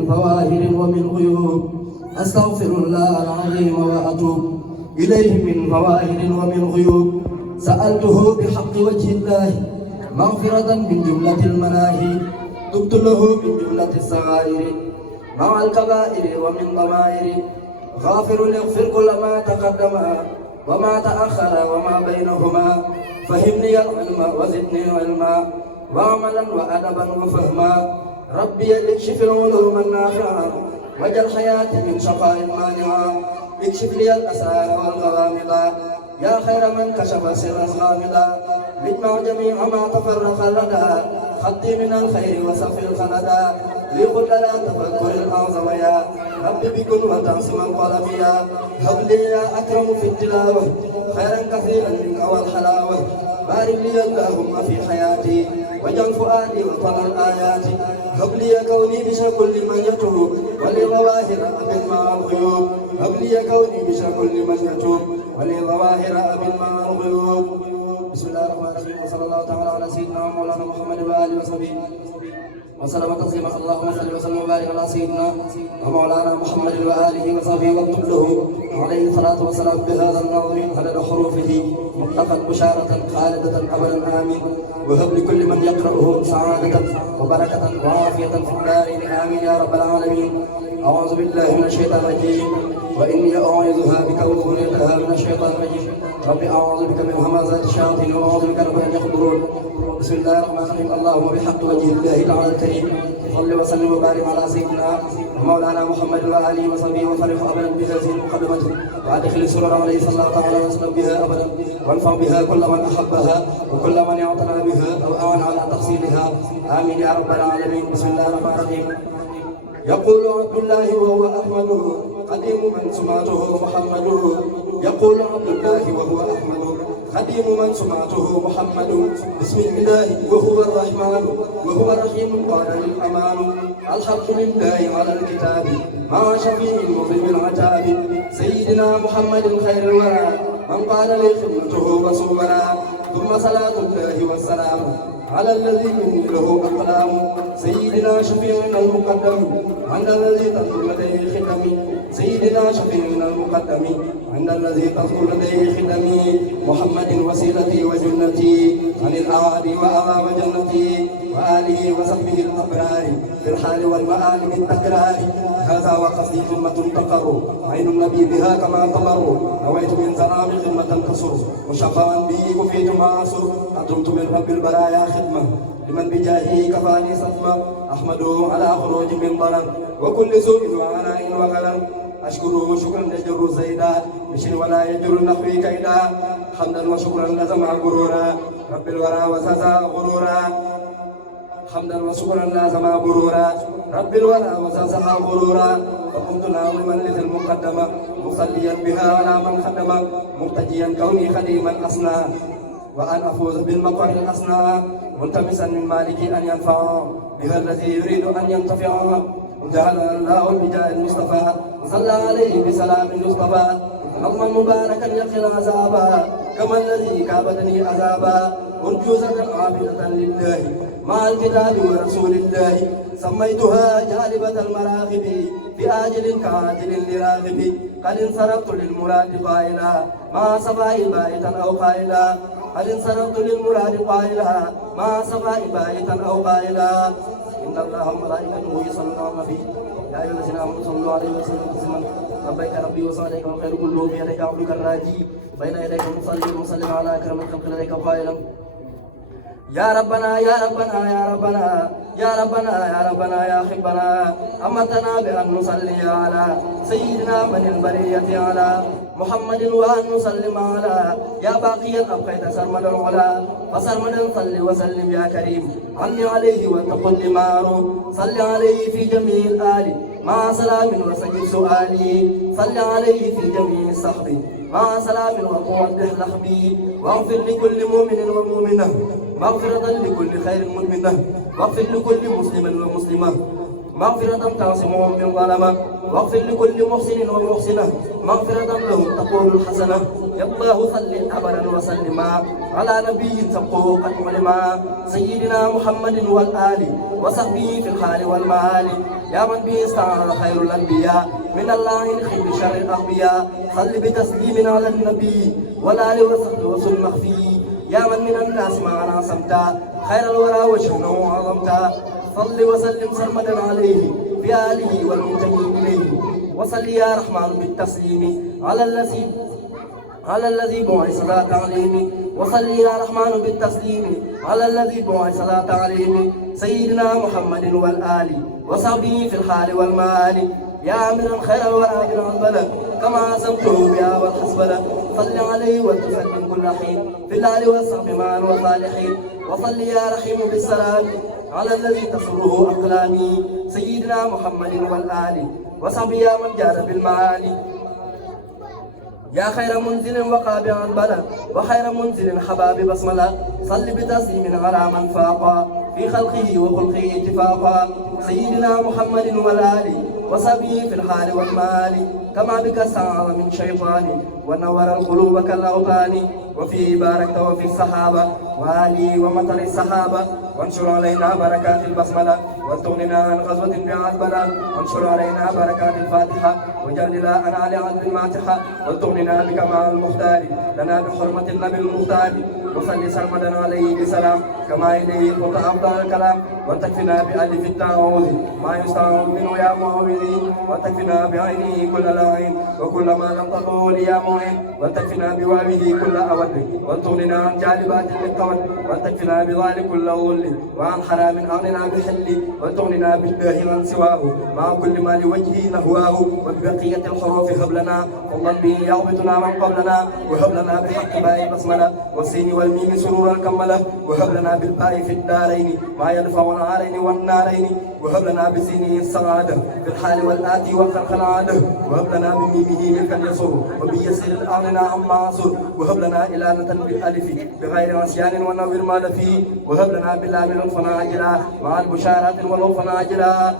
ظواهر ومن غيوب أستغفر الله العظيم وأتوب إليه من ظواهر ومن غيوب سألته بحق وجه الله مغفرة من جملة المناهي تبت له من جملة الصغائر مع الكبائر ومن ضمائر غافر يغفر كل ما تقدم وما تأخر وما بينهما فهمني العلم وزدني علما وعملا وأدبا وفهما ربي اكشف العلوم النافعة واجعل حياتي من شقاء مانعا اكشف لي الأسرار والغوامض يا خير من كشف سرا غامضا اجمع جميع ما تفرق لدى خطي من الخير وسفي الخلدا لقل لا تفكر الأعظم يا رب بكن وتعصم القلم يا هب لي يا أكرم في التلاوة خيرا كثيرا منك والحلاوة بارك لي اللهم في حياتي واجعل فؤادي وطن الآيات هب لي كوني بشر كل من يتوب ولظواهر أبن مع الغيوب هب لي كوني بشر كل من يتوب ولظواهر أبن مع الغيوب بسم الله الرحمن الرحيم وصلى الله تعالى على سيدنا ومولانا محمد وآله وصحبه وسلم تسليما اللهم صل وسلم وبارك على سيدنا ومولانا محمد وآله وصحبه واكتب له عليه الصلاة والسلام بهذا النظم عدد حروفه مطلقا بشارة خالدة أبدا آمين وهب لكل من يقرأه سعادة وبركة وعافية في الدارين آمين يا رب العالمين أعوذ بالله من الشيطان الرجيم وإني أعوذها بك وذريتها من الشيطان الرجيم رب أعوذ بك من همزات الشياطين وأعوذ بك رب أن يحضرون بسم الله الرحمن الرحيم اللهم بحق وجه الله تعالى الكريم صل وسلم وبارك على سيدنا ومولانا محمد وآله وصحبه وفرح أبدا بهذه المقدمة وأدخل السرور عليه صلى الله تعالى وسلم بها أبدا وانفع بها كل من أحبها وكل من اعتنى بها أو أعان على تحصيلها آمين يا رب العالمين بسم الله الرحمن الرحيم يقول عبد الله وهو أحمد قديم من سمعته محمد يقول عبد الله وهو أحمد قديم من سمعته محمد بسم الله وهو الرحمن وهو الرحيم قال للأمان الحمد لله على الكتاب مع شفيع مظلم العتاب سيدنا محمد خير الورى من قال لي خدمته وصبرا ثم صلاة الله والسلام على الذي مني له أقلام سيدنا شفيعنا المقدم عند الذي تدخل لديه ختمي سيدنا شفيعنا المقدم عند الذي تدخل لديه ختمي محمد وسيلتي وجنتي عن الأعادي وأغاب جنتي وآله وصحبه الأبرار في الحال والمآل بالتكرار هذا وقصدي خدمة تقر عين النبي بها كما تمر نويت من زرام خدمة تصر وشقاء به كفيت معاصر أدمت من رب البرايا خدمة لمن بجاهه كفاني صدمة أحمده على خروج من ضرر وكل سوء وعناء وغلل أشكره شكرا يجر زيدا بشر ولا يجر نحوي كيدا حمدا وشكرا لزم غرورا رب الورى وزازا غرورا حمدا وشكرا لازم غرورا رب الورى وزازها غرورا فقمت ناظما لذي المقدمة مصليا بها على من خدم مبتجيا كوني خديما أصنع وأن أفوز بالمقر الأصنع ملتمسا من مالكي أن ينفع بها الذي يريد أن ينتفع جعل الله بجاه المصطفى صلى عليه بسلام المصطفى نظما مباركا يقي العذابا كما الذي كابدني عذابا أرجوزة عابدة لله مع الكتاب ورسول الله سميتها جالبة المراغب بآجل كعاجل لراغب قد انصرفت للمراد قائلا مع صفاء بايتا أو قائلا قد انصرفت للمراد قائلا مع صفاء بايتا أو قائلا إن الله وملائكته يصلون على النبي يا أيها الذين آمنوا صلوا عليه وسلموا تسليما لبيك ربي وسعديك والخير كله بيديك عبدك الراجي بين يديك المصلي ومسلم على أكرم الخلق لديك قائلا يا ربنا يا ربنا يا ربنا يا ربنا يا ربنا يا حبنا أمتنا بأن نصلي على سيدنا من البرية على محمد وأن نسلم على يا باقيا أبقيت سرمدا العلا فسرمدا صل وسلم يا كريم عني عليه وتقل مارو صل عليه في جميع الآل مع سلام وسجد سؤالي صل عليه في جميع الصحب مع سلام وقوة لحبي واغفر لكل مؤمن ومؤمنة مغفرة لكل خير مؤمنة واغفر لكل مسلم ومسلمة مغفرة تعصمهم من ظلمة واغفر لكل محسن ومحسنة مغفرة لهم تقول الحسنة يا الله صل أبدا وسلما على نبي سبقه قد علما سيدنا محمد والآل وصحبه في الحال والمآل يا من به استعان خير الأنبياء من الله خير شر الأغبياء صل بتسليم على النبي والآل وصحبه وسلم مخفي يا من من الناس معنا صمتا خير الورى وشأنه عظمتا صل وسلم سرمدا عليه بآله والمنتمين إليه وصل يا رحمن بالتسليم على الذي بعث لا تعليم وصل يا رحمن بالتسليم على الذي بعث لا تعليم سيدنا محمد والآل وصحبه في الحال والمال يا أميرا خير الورى بالعقبلة كما أسمته بها والحسبلة صل عليه وتسلم كل حين في الآل والصحب معا وصالحين وصل يا رحيم بالسلام على الذي تسره أقلامي سيدنا محمد والآل وصحبه يا من جاد بالمعالي يا خير منزل وقابع البلد وخير منزل حباب بسملة صل بتسليم على من فاق في خلقه وخلقه اتفاقا سيدنا محمد والآل وصحبه في الحال والمال كما بك سعر من شيطان ونور القلوب كالأوطان وفيه باركت وفي الصحابة وآلي ومطر الصحابة وانشر علينا بركات البسملة وتغننا عن غزوة بعذبنا وانشر علينا بركات الفاتحة وجعل لا أنا على عذب الماتحة وتغننا بك مع المختار لنا بحرمة النبي المختار وصل سرمدا عليه بسلام كما إليه قلت أفضل الكلام وتكفنا بألف التعوذ ما يستعوذ منه يا معوذي وتكفنا بعينه كل لعين وكل ما لم تقول يا معين وتكفنا بوابه كل أود وتغننا عن جالبات بالقول وتكفنا بذلك كل غل وعن حرام أغننا بحل وتغننا بالله عن سواه مع كل ما لوجهه نهواه وببقية الحروف هب لنا فضلا به يغبطنا من قبلنا وهب لنا بحق باء بسملة والسين والميم سرورا كملة وهب لنا بالباء في الدارين ما يدفع العارين والنارين وهب لنا بسينه السعادة في الحال والآتي وخلق العادة وهب لنا بميمه ملكا يسر وبيسر أغننا عما عصر وهب لنا إلانة بالألف بغير عصيان ونور ما فيه وهب لنا بالله من لطفنا عجلا مع البشارات ولطفنا عجلا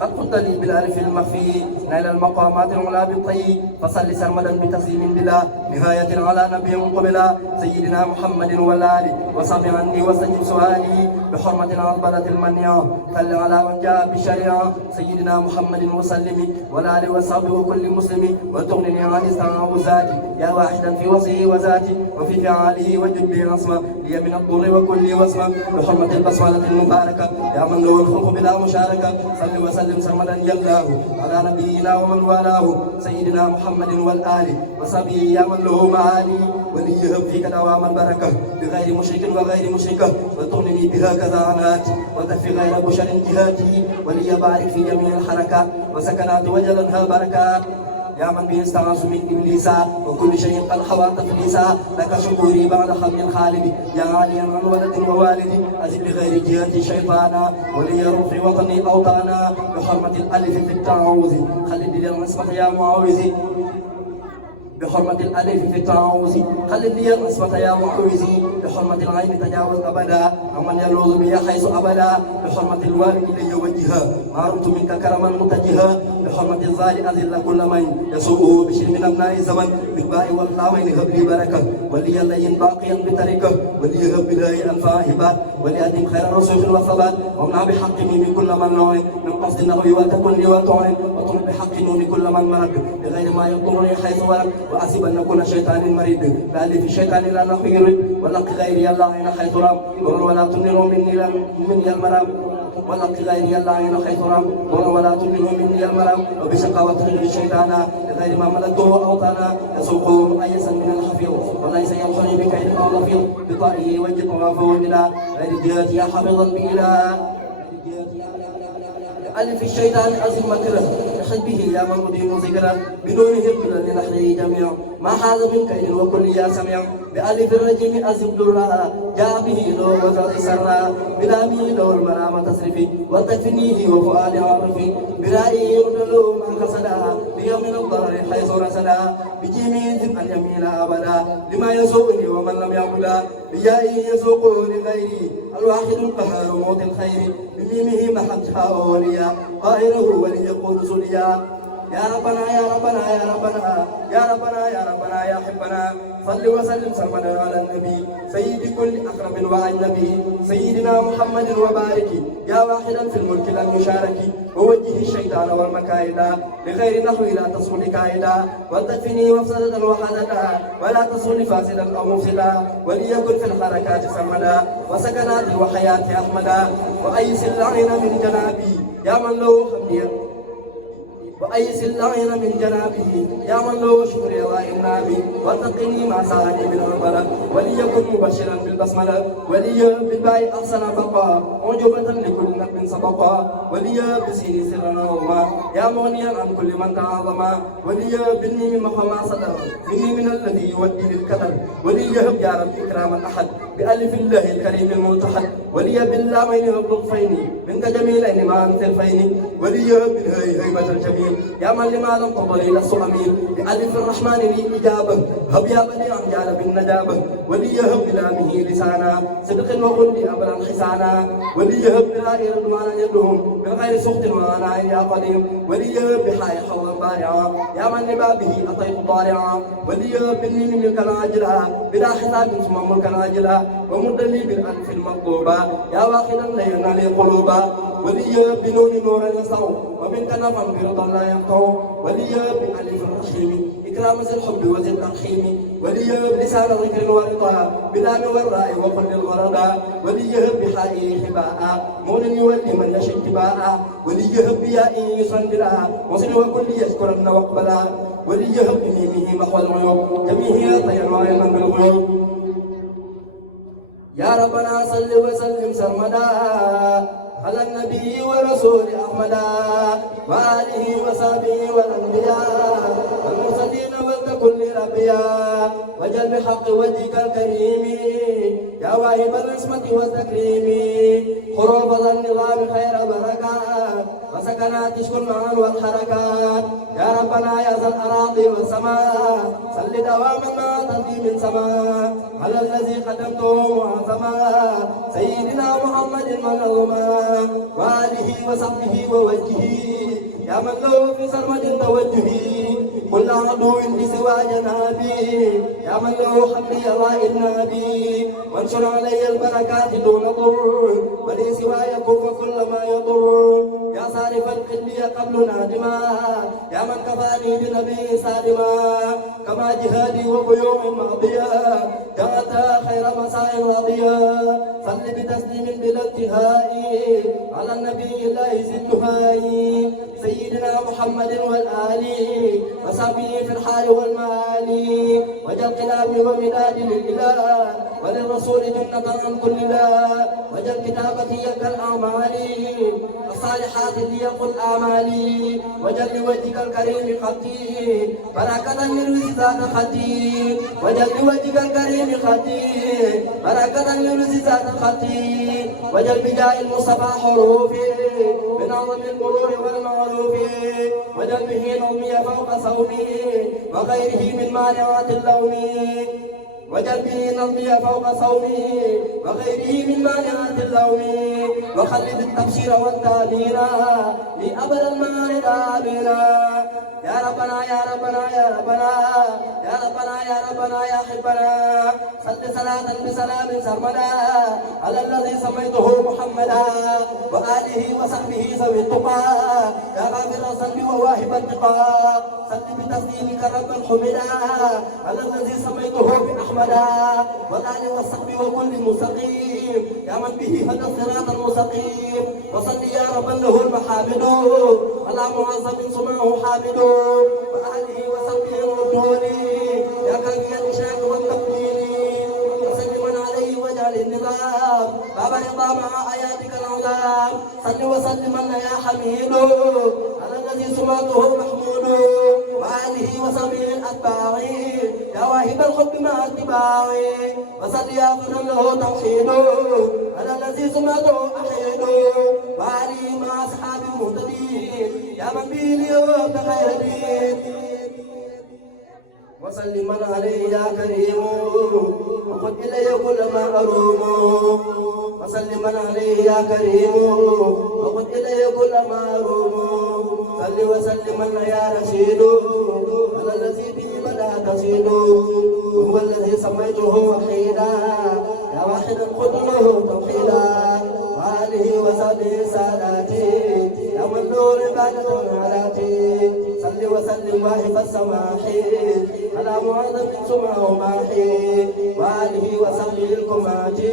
قد قلت لي بالألف المخفي نيل المقامات العلا بالطي فصل سرمدا بتسليم بلا نهاية على نبي قبلا سيدنا محمد والآل وصب عني وسجب سؤالي بحرمة عظبلة المنيا صل على من جاء بالشريعة سيدنا محمد وسلم والآل وصحبه وكل مسلم وتغنني عن استعاوذاتي يا واحدا في وصيه وذاتي وفي فعاله وجبه عصمة لي من الضر وكل وصمة بحرمة البسملة المباركة يا من له الخلق بلا مشاركة صل وسلم سرمدا يلاه على نبينا ومن والاه سيدنا محمد والآل وصحبه يا من له معاني وليهب فيك دوام البركة بغير مشرك وغير مشركة وتغنني بها كذا عنات وتكفي غير بشر جهاتي وليبارك في جميع الحركات وسكنات وجلنها بركات يا من به استعاذ من ابليس وكل شيء قد حوى تفليسا لك شكوري بعد حمد الخالد يا عاليا عن ولد ووالد ازد بغير جهه شيطانا وليرم في وطني اوطانا بحرمه الالف في التعوذ خلد لي العصمه يا معوذي بحرمة الألف في التعوذ خلد لي العصمة يا معوذي بحرمة العين تجاوز أبدا ومن يلوذ بي حيث أبدا بحرمة الوالد إلي وجها ما رمت منك كرما متجها بحرمة الظال أذل كل من يسوءه بشر من أبناء الزمن بالباء والخاوين هب لي بركة ولي اللين باقيا بتركة ولي هب بالله أنفاهبات ولأدم خير الرسول والثبات وامنع بحق من كل من نوع من قصد النغو وتكن لي وتعن وطلب بحق نون كل من مرد بغير ما يضرني حيث ورد وأحسب أن كل شيطان مريد بألف الشيطان لا نحير ولق غيري الله عين حيث رام ولا تنر مني المرام ولق غيري الله عين حيث رام ولا تنر مني المرام وبشقاوة الشيطان لغير ما ملكته أوطانا يسوقه أيسا من الحفيظ وليس يمحني بكيد أو لفيظ بطائه وجد وغافه إلى غير جهتي حفظا بإله ألف الشيطان أزم مكره حزبه يا من مدين ذكرا بدونه كلا لنحره جميعا ما هذا من كيد وكل يا سميع بألف الرجم أزم درا جاء به لو وزر سرا بلامي لو المرام تصرفي وتكفنيه وفؤاد عرفي برائي يردلو ما قصدا ليوم من الضرر حيث رسلا بجيمي ذم اليمين أبدا لما يسوءني ومن لم يعبدا بيائه يسوق لغيري الواحد القهار موت الخير بميمه محتها أولياء قاهره وليقول سليا يا ربنا يا ربنا يا ربنا يا ربنا يا ربنا يا حبنا صل وسلم سرمدا على النبي سيد كل أقرب وأجنبي سيدنا محمد وبارك يا واحدا في الملك لم يشارك ووجه الشيطان والمكائد لغير نحو لا تصل كائدا وتكفني مفسدة وحددا ولا تصل فاسدا أو مفسدا وليكن في الحركات سرمدا وسكناتي وحياتي أحمدا وأيس اللعين من جنابي يا من له حمدي وأيس اللعين من جنابه يا من له شكري وإنابي وتقني ما ساني من البلد وليكن مبشرا بالبسملة ولي بالباء أحسن بقاء عجبة لكل نقل سبقا ولي بسير سرنا وما يا مغنيا عن كل من تعظم ولي بالميم محمى صدر مني من الذي يودي للكدر ولي يا رب إكراما أحد بألف الله الكريم الملتحد ولي باللامين واللطفين منك جميلين ما أنت الفين ولي بالهي هيبة الجميل يا من لما لم تضلي لست أمين بألف الرحمن لي إجابة هب يا بني أمجال بالنجابة ولي هب بلامه لسانا صدق وغل أبرا حسانا ولي هب بلا رضوان يدهم من غير سخط وأنا يا قديم ولي هب بحي حوضا بارعا يا من لبابه أطيت ضارعا ولي هب بالنين ملكا عاجلا بلا حساب ثم ملكا عاجلا ومد لي بالألف المطلوبة يا واخدا لا ينال قلوبا ولي بنون نورا يسعو ومنك نفا برضا لا ينقع ولي بألف الرحيم إكرام ذي الحب وذي الترحيم ولي بلسان ذكر ورضا بلام والراء وكل الغرضاء ولي بحائه حباء مول يولي من يشاء اتباعا ولي بيائه يصندلا وصل وكل يشكرن واقبلا ولي بميمه محو الغيوب جميع طير وعلما بالغيوب يا ربنا صل وسلم سرمدا على النبي ورسول أحمد وآله وصحبه والأنبياء والمرسلين والتكن ربيا وجل بحق وجهك الكريم يا واهب الرحمة والتكريم حروف النظام خير بركات وسكنات اشكر معا والحركات يا ربنا يا ذا الأراضي والسماء صل دواما ما تأتي من سماء على الذي قدمته معظما سيدنا محمد المنظوما وآله وصحبه ووجهه يا من له في سرمد توجهي كل عدو بسوى جنابي يا من له حملي وإنابي وانشر علي البركات دون ضر ولي سواي كف كل ما يضر يا صارف القلبي قبل نادما يا من كفاني بنبي سالما كما جهادي وبيوم ماضية جاءت خير مساء راضية صل بتسليم بلا انتهاء على النبي لا يزد هاي سيدنا محمد والآل وصحبه في الحال والمال وجل قلامي ومداد للإله وللرسول جنة عن كل لا وجل كتابتي كالأعمال الصالحات ليقل أعمالي وجل لوجهك الكريم خطي بركة من ذات خطي وجل لوجهك الكريم خطي بركة من ذات خطي وجل بجاه المصطفى حروفي من أعظم المرور والمعروف وجل به نظمي فوق صومي وغيره من مانعات اللوم وجل به نظمي فوق صومي وغيره من مانعات اللوم وخلد التبشير والتأمين لأبد المال آمنا يا ربنا يا ربنا يا ربنا يا ربنا يا ربنا يا حبنا صل صلاة بسلام سرمدا على الذي سميته محمدا وآله وصحبه ذوي التقى يا غافر الذنب وواهب التقى صل بتسليمك ربا حمدا على الذي سميته بأحمدا والآل والصحب وكل مستقيم يا من به هدى الصراط المستقيم وصل يا ربا له المحامد على معظم سماه حامد وآله وصحبه وطولي يا كافي الإشراك والتقدير وسلم عليه واجعل النظام باب رضا مع آياتك العظام صل وسلم يا حميد على الذي سماته محمود وآله وصحبه الأتباع يا واهب الحب مع اتباع وصل يا فضل له توحيد على الذي سماته أحيد وآله مع أصحاب المهتدين يا من به اليوم خير دين وسلما عليه يا كريم وخذ إلي كل ما أروم وسلما عليه يا كريم وخذ إلي كل ما أروم صل وسلما يا رشيد على الذي به بدا تسيد وهو الذي سميته وحيدا يا واحدا خذ له توحيدا وآله وصحبه ساداتي يا من نور عبادة علاتي صل وسلم واهب السماحي على معظم سمعه ماحي وآله وصحبه الكماتي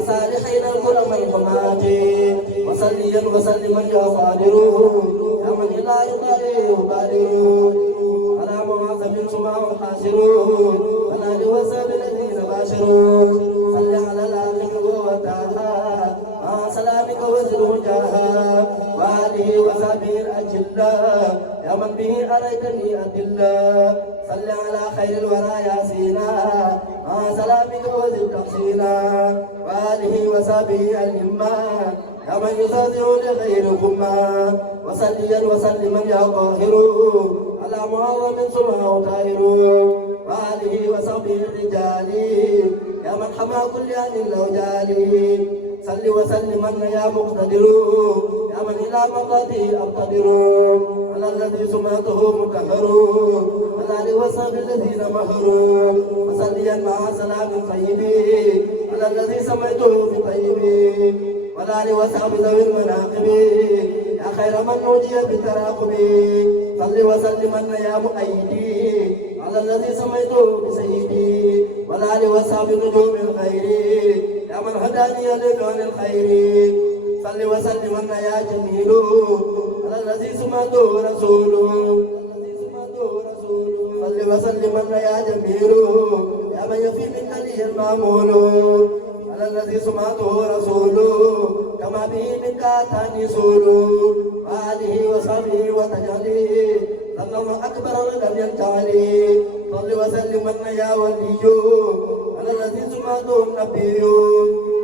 الصالحين الكرم الكماتي وصليا وسلما يا قادر يا من لا يبالي بادر على معظم سمعه حاسر وآله وصحبه الذين باشروا صل على الآخر وتاها مع سلامك وزره جاها وآله وصحبه الأجلاء يا من به أريتني أدلا صل على خير الورى ياسينا مع سلامك وزد تحسينا وآله وصحبه الإمة يا من يصادر لغيركم وصليا وسلما يا طاهر على معظم سمعه طاهر وآله وصحبه الرجال يا من حمى كل عن الأوجال صل وسلما يا مقتدر يا من إلى مقاتي أقتدر على الذي سمعته مكهر على آله وصحبه الذين مهروا وصليا مع سلام طيب على الذي سمعته في طيب وعلى آله وصحبه ذوي المناقب يا خير من نودي بالتراقب صل وسلما يا مؤيدي على الذي سميته بسيدي وعلى آله وصحبه نجوم الخير يا من هداني لدون الخير صل وسلما يا جميل على الذي سمعته رسوله صل وسلما يا جميل يا من يفي من علي المامول على الذي سمعته رسوله كما به منك أتاني سوله وآله وصحبه وتجعله اللهم أكبر لم ينتهي صل وسلما يا ولي على الذي سمعته النبي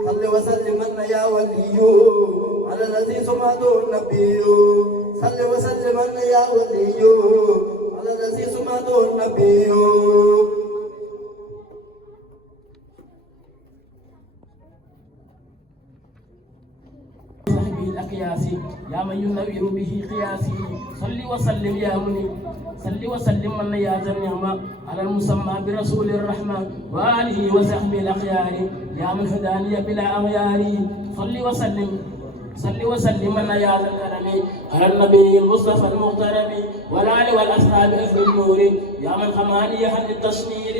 صل وسلما يا ولي على الذي سمعته النبي صل وسلما يا ولي على الذي سمعته النبي الأقياسي يا من ينوّر به قياسي صل وسلم يا منيب صل وسلم من يا النعمة على المسمى برسول الرحمة وآله وصحبه الأخيار يا من هداني بلا أغيار صل وسلم من يا ذا الكرم على النبي المصطفى المغترم والآل والأصحاب أهل النور يا من خماني عن التشمير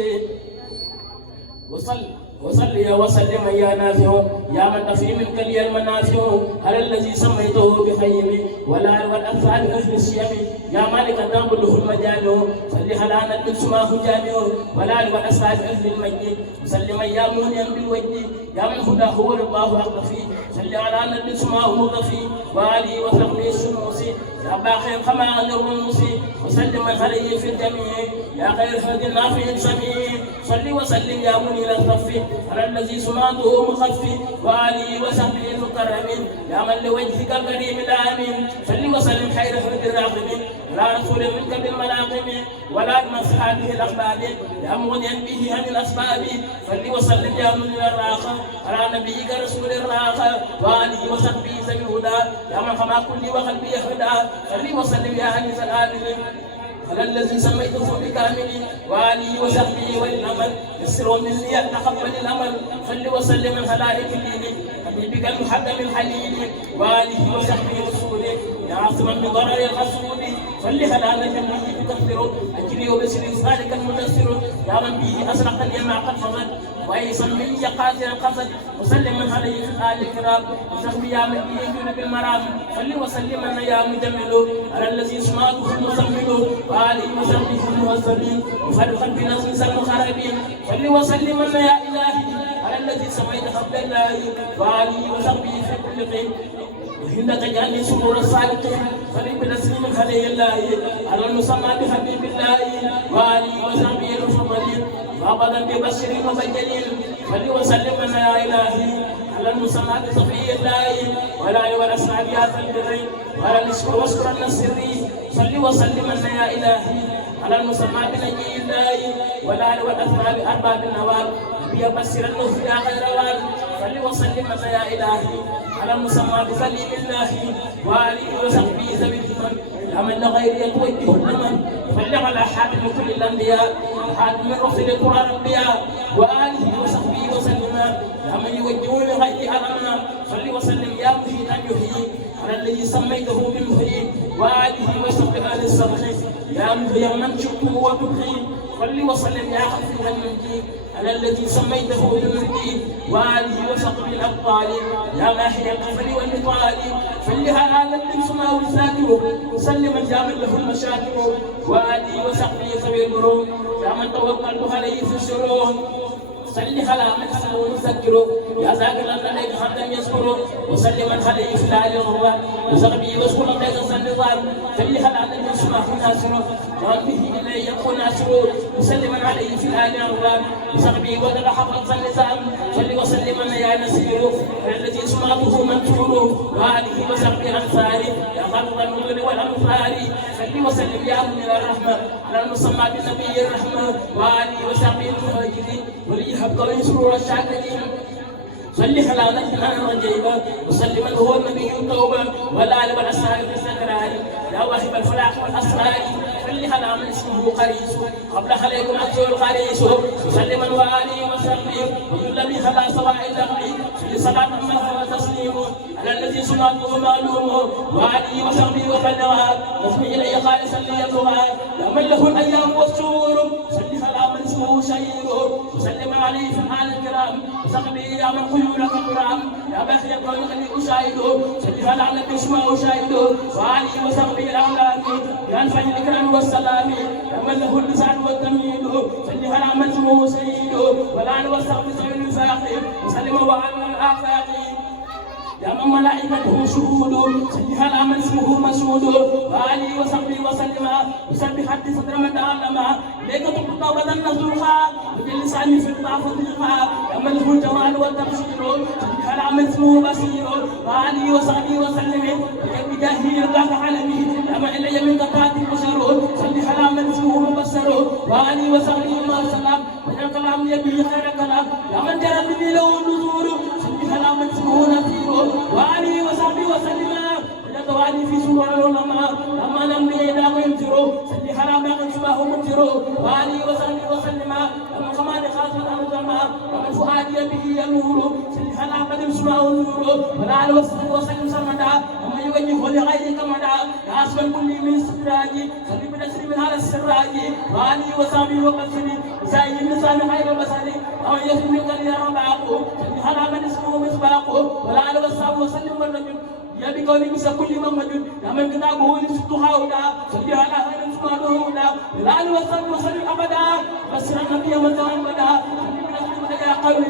وصلي وسلم يا نافع يا من تفي منك لي المنافع على الذي سميته بخيم والآل والأصحاب أهل الشيم يا مالك تنبله المجامع صل على نبي سماه جامع والآل والأصحاب أهل المجد وسلم يا مهنيا بالوجد يا من هداه والله أقفي صل على نبي سماه مضفي وآله وصحبه الشموس يا باقي الخماء الرموس وسلم عليه في الجميع يا خير هدي النافع السميع صل وسلم يا منير الصف على الذي سمعته مخفي وآله وصحبه المكرمين يا من لوجهك الكريم الآمين صل وسلم خير هدي الراغبين لا رسول منك بالمناقب ولا من أصحابه الأخباب يا مغنيا به عن الأسباب صل وسلم يا منير الراخة على نبيك رسول الراخة وآله وصحبه سبيل الهدى يا من خما كل وقلبي هدى صل وسلم يا أنيس الآمنين على الذي سميته بكامل وآله وصحبه وللأمل يسر مني تقبل الأمل صل وسلم على إكليل حبيبك المحكم الحليل وآله وصحبه رسوله يا عاصما من ضرر الرسول صل على نبيه تكثر أجري وبشر صالك المدثر يا من به أسرق اليمع قد فضل وأيسا مني قاسيا قصد وسلم عليه في الآل الكرام وصحبه يا من به يجود بالمرام صل وسلم يا مجمل على الذي سمعته المسمل وآله وصحبه الموصلين وفرقا بنصيص المخربين صل وسلم يا إلهي على الذي سميت قبل الله وآله وصحبه في كل حين وهند تجعلني سرور الصالحين صلي بتسليم عليه الله على المسمى بحبيب الله وآله وصحبه المفضلين وأبدا ببشر وبجلين صل وسلم يا إلهي على المسمى بصفي الله ولا والأصحاب يا ذا البر ولا نشكر واشكر النصري صل وسلم يا إلهي على المسمى بنجي الله ولا والأصحاب أرباب النوال بيبصر النور يا خير وال صل وسلم يا إلهي على المسمى بسليم الله وآله وصحبه ذوي الهمم أمن غير يتوجه لمن بلغ على حاتم كل الأنبياء حاتم الرسل قرى الأنبياء وآله وصحبه وسلم أمن يوجه لغير ألما صل وسلم يا مهيدا يحيي على الذي سميته بالمحيي وآله وصحبه أهل الصبح يا مهيا من شكه وتبقي صل وسلم يا حفيظ المنجي على الذي سميته بالمهدي وآله وصحبه الأبطال يا ماحي القفل والنطال فلها على الذي سماه الساكر وسلم جامل له المشاكر وآله وصحبه ذوي البرور يا من توكلت عليه في الشرور صل على من اسمه نذكره يا ذاكر لديك حمدا يذكره وسلم عليه في العالي الغربان وصحبه واذكر لديك النظام صل على من اسمه ناصره وان به اليه يكون ناصره وسلم عليه في العالي الغربان وصحبه وقد حفظ النظام صل وسلم يا نسير الذي سمعته منصوره واله وصحبه انصاري يا غرب النور والانصار صل وسلم يا منير الرحمه على المسمى بنبي الرحمه واله وصحبه المهاجرين وليهب قوي سرور الشاكرين صل على نبينا رجيبا وسلم من هو النبي التوبه والآل والأصحاب في السكران يا واهب الفلاح والأسرار صل على من اسمه قريس قبل عليكم أجر القريس وسلم وآله وصحبه وكل به على سواء الأهل صل صلاة الله وتسليم على الذي سمعته معلوم وآله وصحبه وبلغها نسمي إليه خالصا ليبلغها يا من له الأيام والشهور صل على من اسمه شهير وسلم عليه في الحال الكرام وصحبه يا من خيولك القرآن يا باخي القول خليك أشاهده صل على النبي اسمه أشاهده وآله وصحبه الأعلام يا الفجر الإكرام والسلام يا من له اللسان والتمييد صل على من اسمه سيد والآن والصحب سعيد الفاقر وسلم وعلى الآفاق يا من ملائكته شهود صل على من اسمه مسعود وآله وصحبه وسلم وسبح حد صدر من تعلم ليك تقطع بدن نزوخا وجلساني في الضعف ضيقا يا من له الجمال والتبشير صل على من اسمه بصير وآله وصحبه وسلم بجاهه يرضاك حلمي يا من إلي من قطعة البشر صل على من اسمه مبصر وآله وصحبه وسلم وجل كلام يبي خير كلام يا من جرى به له النذور صل على من اسمه نذير وآله وصحبه وسلم وجدواني في سورة العلماء لما لم يدعوا ينذروا صل على من اسمه منذر وآله وصحبه وسلم لما كمان خاص الأنظماء ومن فؤادي به ينور صل على من اسمه النور وآله وصحبه وسلم سرمدا ومن يوجه لغيرك مدى يا أسفل كل من استدراجي صل بنسر من على السراج وآله وصحبه وقصري زايد النسان خير البصر أو يسمى من يرباق صل على من اسمه مسباق وآله وصحبه وسلم والرجل يا بكون بس كل من يا من كتابه لستها هدى صل على خير سبحانه هدى وآله وصحبه وسلم أبدا بسر النبي متعمدا يا قوي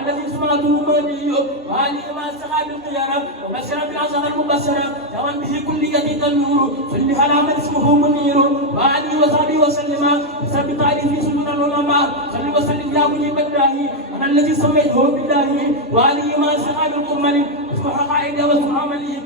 الذي سمعته مهدي وآله ما استغى بالخيار وبشر بالعصر المبشرة يا من به كل يديك النور صل على من اسمه منير وآله وصحبه وسلم ثبت عليه في سنن العلماء صل وسلم يا مجيب الداعي على الذي سميته بالله وآله ما استغى بالكمل اصبح قائدا واصبح عملي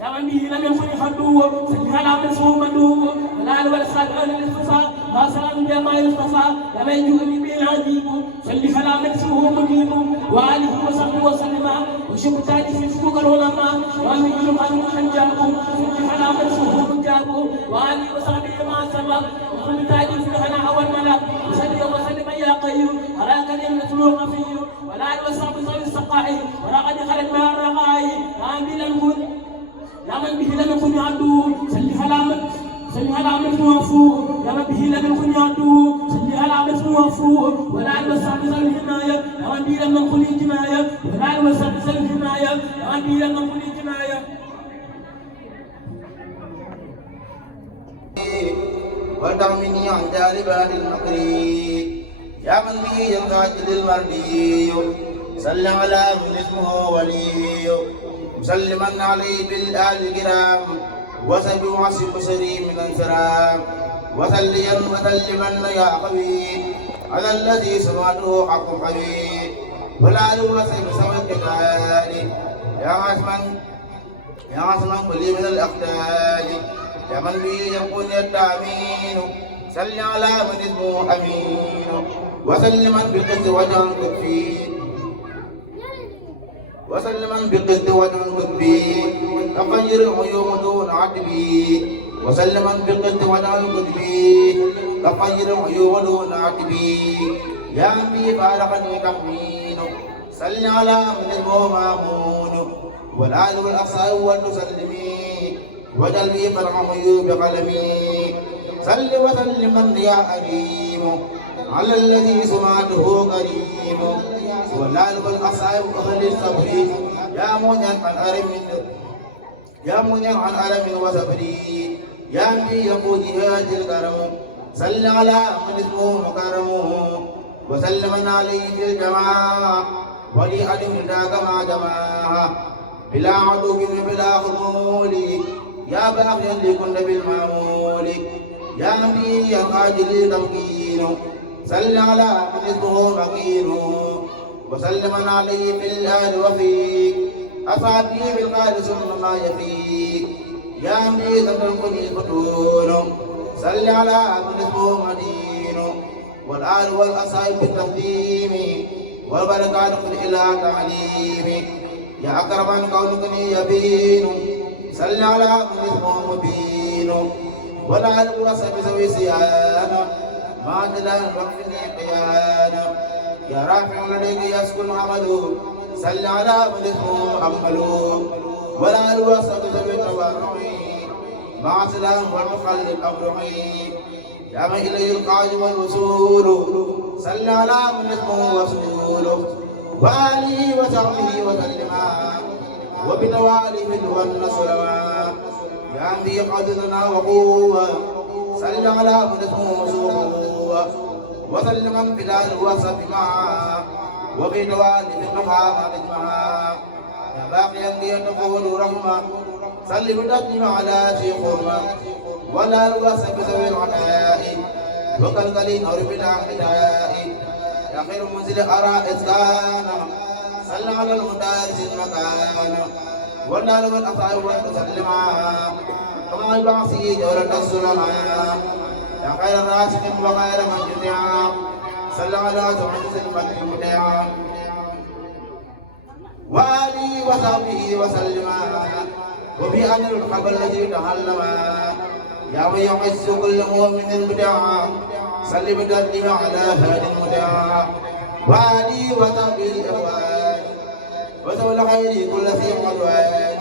يا من به لم يكن حدوه صل على من اسمه مدوه والآل والأصحاب أهل الاصطفى ما سلام بما يصطفى لم يجوني به العجيب صل على من اسمه مجيب وآله وصحبه وسلم وشكر تالي في فوق العلماء ومن يجب أن يحجاب صل على من اسمه مجاب وآله وصحبه ما سبق وكل تالي في الهنا والملا وسلم وسلم يا قيوم على كلمة الخفي والآل وصحبه ذوي السقاء ولقد خلت مع الرقاء آمين المن يا من به لم يكن يعدو صل على من توفوا يا من به لم يكن يعدو صل على من توفوا ولا الوسام ذو الحماية يا من به لم يكن جماية ولا الوسام ذو الحماية يا من به لم يكن جماية ودعمني عن جالبات المكر يا من به ينقاد للمردي صل على من اسمه ولي مسلما عليه بالآل الكرام وسب وعصب بصري من انفرام وسليا وسلما يا قوي على الذي سمعته حق قوي ولا الوسع بسوى الكتاب يا عصما كل من الأقدار يا من به يكون التأمين صل على من اسمه أمين وسلما بالقسط وجه الكفي وسلما بالقسط وجه الكفي كخير العيوم دون عتبي وسلما بالقسط وجه الكفي كخير العيوم دون عتبي يا أمي فارقني تحمين صل على من اسمه مامون والآل والأصحاب والمسلمين وجل بي فرح بقلمي صل وسلم يا أكريم على الذي سمعته كريم والآل والأصحاب أهل الصبر يا منيا عن ألم وصبري يا أمي يقود هذه الكرم صل على من اسمه مكرم وسلم عليه في الجماعة ولأدم ذاك ما جماعة بلا عدو بلا خمول يا باقيا لكن بالمعمول يا نبي يا قاجل تمكين صل على من اسمه مكين وسلم عليه في الآل وفيك أصحابه بالقال ثم ما يفيك يا نبي تدركني فتون صل على من اسمه مدين والآل والأصحاب بالتقديم والبركات إلى تعليم يا أكرم كونكني يبين صل على من اسمه مبين ولا القرص بسوي سيانا ما تدان وقفني قيانا يا رافع لديك يسكن عمله صل على من اسمه محمد ولا القرص بسوي تبرعي مع سلام والمخلد أبرعي يا من إليه القاج والوصول صل على من اسمه وصول وآله وصحبه وسلم وبتوالي منه والنصر يا أنبي قدرنا وقوة صل على من اسمه وسوء وسلم بلال وصف معه وبتوالي منه معه يا باقيا ليتقول رحمة صل بتقدم على شيخ خرمة ولا الوصف بسوي العناء وكالقليل أو بلا حدائي يا خير منزل أرى إسكانا صل على المدارس المكان والنار والأصحاب والمسلمة كما يبعثي جولة السلمة يا خير الراشد وخير من جميع صل على تعز القلب المطيع وآله وصحبه وسلم وبأن الحب الذي تعلم يا من يحس كل مؤمن بدعا صل بتسليم على هادي المدعى وآله وصحبه أخوان وسول خير كل ذي عدوان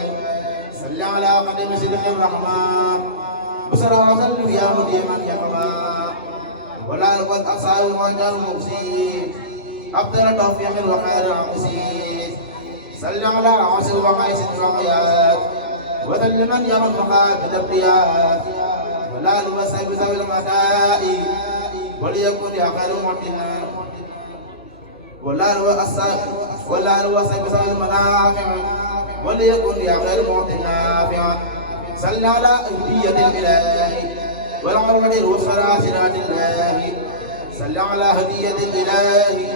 صل على قدم صدق الرحمن بصرى وسلم يا مديما يحمى ولا القد أصعب وجه المقسيم أفضل توفيق وخير عقسيم صل على عاصم وقيس وقياس وسلما يا من مخافذ القياس ولا الوسع بسوي المساء وليكن يا خير معتنا ولا الوسع بسوي المنافع وليكن يا خير معتنا صل على أهدية الإله والعروة الوسرى صراط الله صل على هدية الإله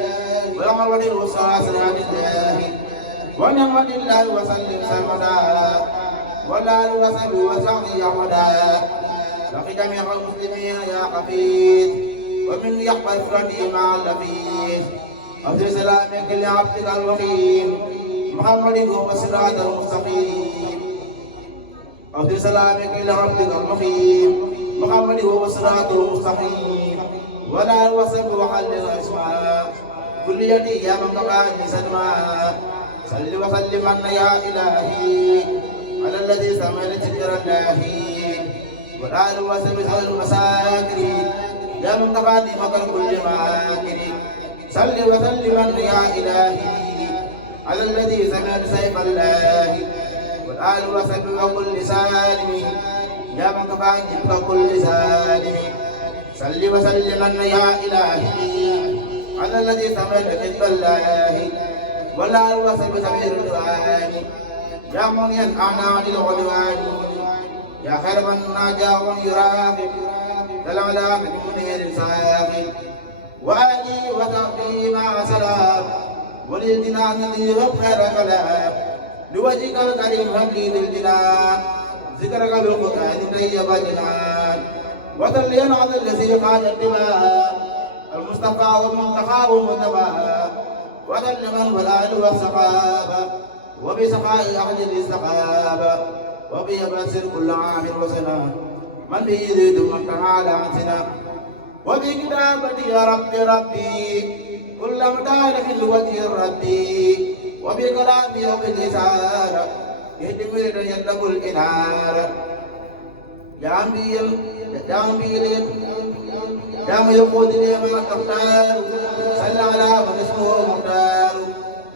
والعروة الوسرى صراط الله ونعمة الله وسلم سرمدا ولا الوسع وسعي يعمدا لقد جميع المسلمين يا حفيظ ومن يقبل فردي مع اللفيظ أفضل سلامك لعبدك الوخيم محمد هو الصراط المستقيم أفضل سلامك لعبدك الوخيم محمد هو الصراط المستقيم ولا الوسع وحل الأسماء كل يدي يا من تقاني سلمى صل وسلم يا إلهي على الذي سمع ذكر الله والآل وسبح المساكر يا من تقاني مكر كل ماكر صل وسلم يا إلهي على الذي سمع سيف الله والآل وسبح كل سالم يا من تقاني كل سالم صل وسلم يا إلهي على الذي سمع حزب الله ولا الوسب سبيل الدعاء يا من ينعى عن العدوان يا خير من ناجى ويراقب دلعلا من منير ساقب وآلي وصحبه مع سلام وللجنان ذي خير كلام لوجهك الكريم هب لي للجنان ذكرك بالقرآن طيب جنان وصليا على الذي قال الدماء المصطفى والمنتخب والمتبع وسلما والآل والصحابة وبسخاء أهل الاستقامة وبيبسر كل عام وسنة من به يريد من تعالى عن سنة وبكتابتي يا ربي كل مدار في الوجه ربي وبكلامي وباللسان يهدم يدلق الإنار يا من يقود لي ما تختار صلى على من اسمه مختار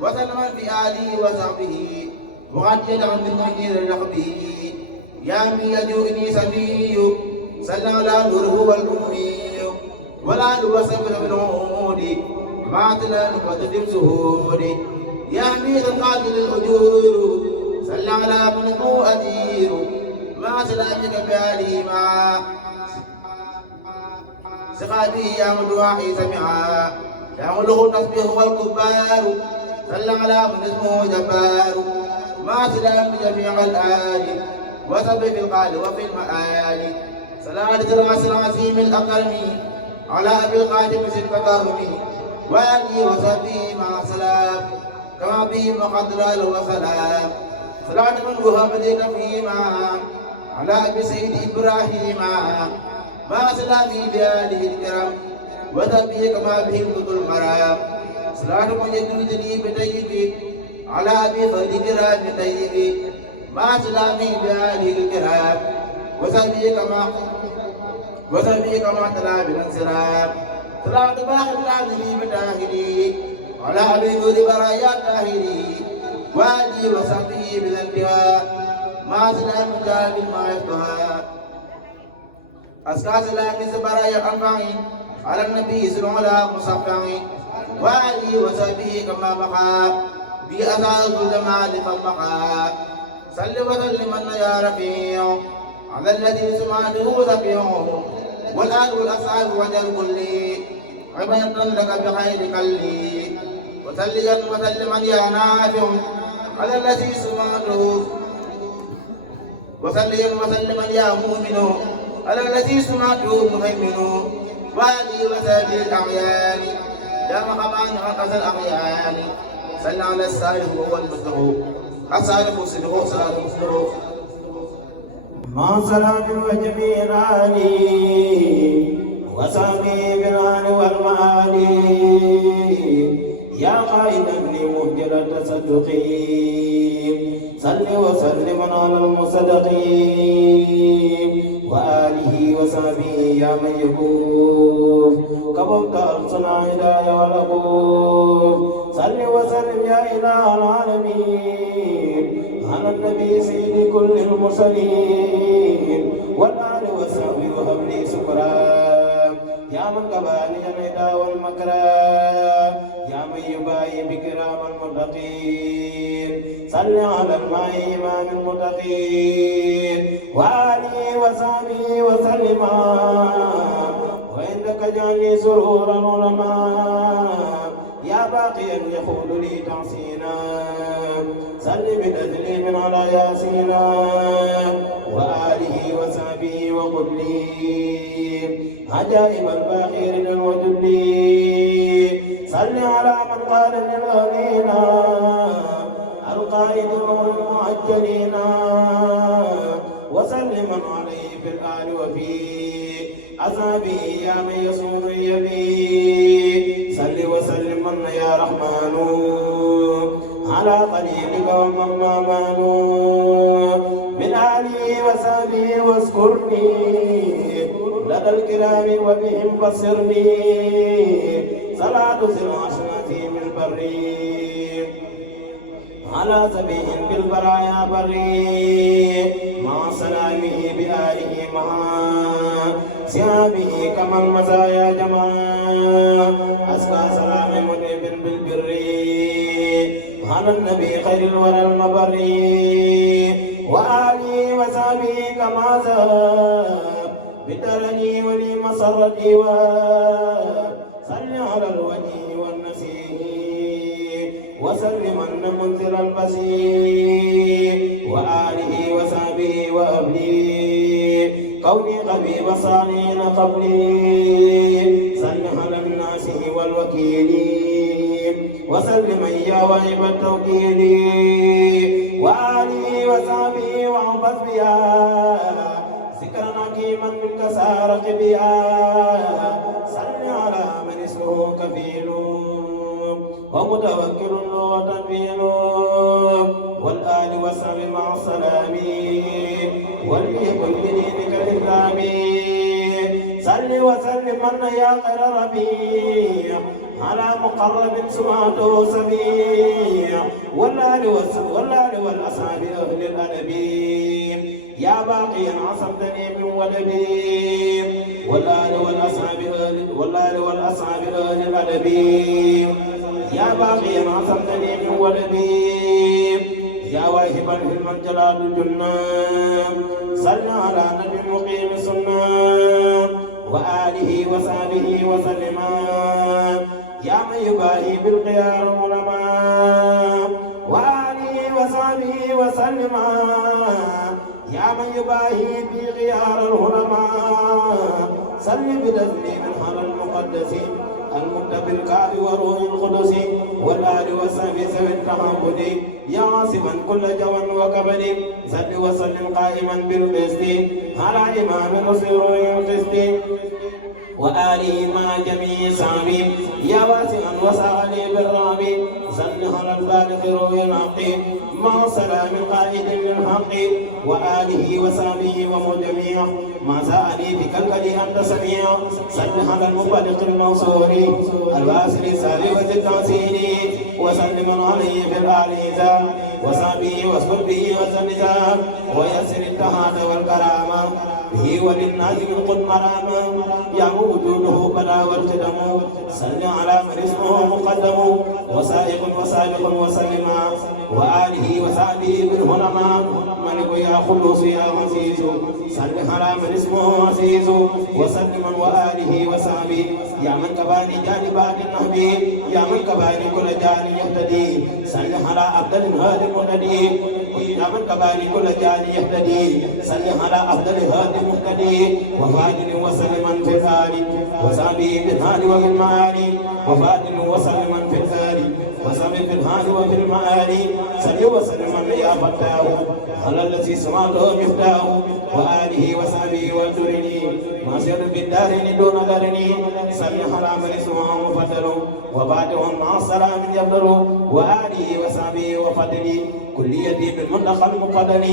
وسلم في آله وصحبه مغطيا عن بالمجير رحبه يا من يجوئني سمي صلى على نوره والأمي ولا وسبب بالعمود ما تلا نقدم سهودي يا من القاتل الأجور صلى على من هو أدير ما سلامك بآله ما سقاتي يا مدواحي سمعا يا ملغ التصبيح والكبار صلى على من اسمه جبار ما سلام بجميع الآل وسب في القال وفي المآل صلاة الراس العظيم الأكرم على أبي القاسم ست كرمه وآله وصحبه مع السلام كما به مقدر وسلام صلاة من وهب فيما على أبي سيد إبراهيم ما سلامي بآله الكرام وذبه كما به ابن المرام صلاة من يجلدني بطيبي على أبي فرد كرام بطيبي ما سلامي بآله الكرام وذبه كما تلا بالانصرام صلاة باخر العظيم بتاهري على أبي نور برايا تاهري وآله وصحبه بالانتهاء ما سلام جابر ما يصبح أسكى سلام زبرايا أنفعي على النبي صلى الله عليه وسلم وآله وصحبه كما بقى بأساس الجمال فالبقى صل وسلم يا رفيع على الذي سمعته رفيع والآل والأصحاب وجل كل عبادة لك بخير كلي وسليا وسلما يا نافع على الذي سمعته وسلم وسلما يا مؤمن على الذي سمعته مهيمن وآله وسلم الأعيان يا محمد عن الأعيان صلى على السالم وهو المصدق السالم صدق صلاة مصدق مع سلام وجميع الآلي وسامي بالآل والمآلي يا قائدا لمهجر التصدق صل وسلم على المصدق وآله وصحبه يا من يقوف كببت أرسنا هدايا والأقوف صل وسلم يا إله العالمين على النبي سيد كل المرسلين والآل وصحبه وهب لي سكران يا من كباني الهدى والمكرام يا من يباهي بكرام المتقين صل على الماء إمام المتقين وآله وصحبه وسلم وعندك جعلني سرورا علماء يا باقيا يقول لي تعصينا صل بتسليم على ياسينا وآله وصحبه وقل لي عجائب الباخر الوجل صل على من قال للأمين القائد المعجلين وسلم عليه في الآل وفي أصحابه يا من يصوم يبي صل وسلم يا رحمن على قليلك ومن من آله وصحبه واذكرني لدى الكرام وبهم بصرني صلاة سرعشنا من البري على سبيل بالبرايا بري مع سلامه بآله مع سيابه كما المزايا جمع أسكى سلام مدب بالبر على النبي خير الورى المبري وآله وصحبه كما زاب بدرني ولي مسرتي وصل على الوجه والنسيم أن منزل البصير وآله وصحبه وأبليه كوني قبيب صالحين قبلي صل على الناس والوكيل وسلم يا واهب التوكيل وآله وصحبه واحفظ بها ذكرا حكيما بالكسارة بها صل على من اسمه كفيل ومتوكل وتنبيل والآل والصحب مع السلام وليكن بدينك الإسلام صل وسلم من يا خير ربيع على مقرب سمعته سميع والآل والأصحاب أهل الأدب يا باقيا عصمتني من ودبي والآل والأصحاب أهل الأدب يا باقيا عصمتني من ودبي يا واهبا في المجلال الجنة صل على نبي مقيم السنة وآله وصحبه وسلم يا من يباهي بالخيار العلماء وآله وصحبه وسلم يا من يباهي بخيار العلماء صل بتسليم على المقدس المكتب الكعب وروح القدس والآل وصحبه سوي التعبد يا عاصما كل جوى وكبد صل وسلم قائما بالقسط على إمام نصير القسط وآله مع جميع صحبه يا واسعا وسعني بالرعب صل على البالغ روي الحق مع سلام قائد للحق وآله وصحبه ومجميع ما سألي بك الذي أنت سميع صل على المبلغ المنصور الواسل السالي وذي التحسين وسلم عليه في الآليزة وصحبه واذكر به وسنزا ويسر التهاد والكرامة به وللناس من قد مرامة يا وجوده بلا والقدم صل على من اسمه مقدم وسائق وسابق وسلم وآله وصحبه بالهلماء ملك يا خلوص يا عزيز صل على من اسمه عزيز وسلم وآله وصحبه يا من كباني جانبات النهب يا من كباني كل جاني يهتدي صل على أفضل هادي المهتدي يا من كباني كل جاني يهتدي صل على أفضل هادي المهتدي وفاضل وسلما في الآل وصحبه بالهادي وفي المعاني وفاضل وسلما في الآل وصحبه في الهادي وفي المعاني صل وسلم يا فتاه على الذي سمعته مفتاح وآله وصحبه والدرني ما سر بالدارين دون دارني صل على من اسمه مفضل وبعدهم مع السلام يبدل وآله وصحبه وفضلي كليتي بالمنتقى المقدم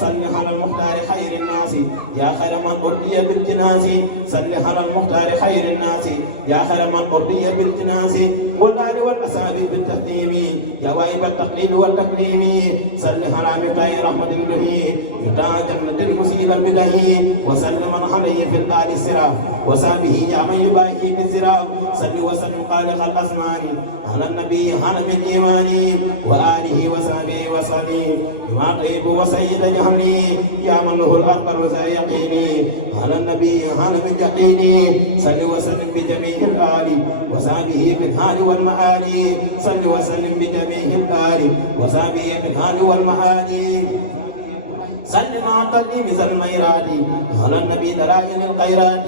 صل على المختار خير الناس يا خير من أرضي بالجناس صل على المختار خير الناس يا خير من أرضي بالجناس والآل والأصحاب بالتقديم يا واهب التقليد والتكريم صل على مفتاح رحمة الله مفتاح جنة المسيل البدهي وسلم عليه في الآل السراف وصحبه يا من يباهي بالزراف صل وسلم خالق الأزمان على النبي حرم الإيمان وآله وصحبه وسلم بما طيب وسيد جهلي يا من له الأكبر وذا يقيني على النبي حرم اليقين صل وسلم بجميع الآل وصحبه بالحال والمآل صل وسلم بجميع الآل وصحبه بالحال والمآل صل مع تقديم ذا الميرات على النبي دلائل الخيرات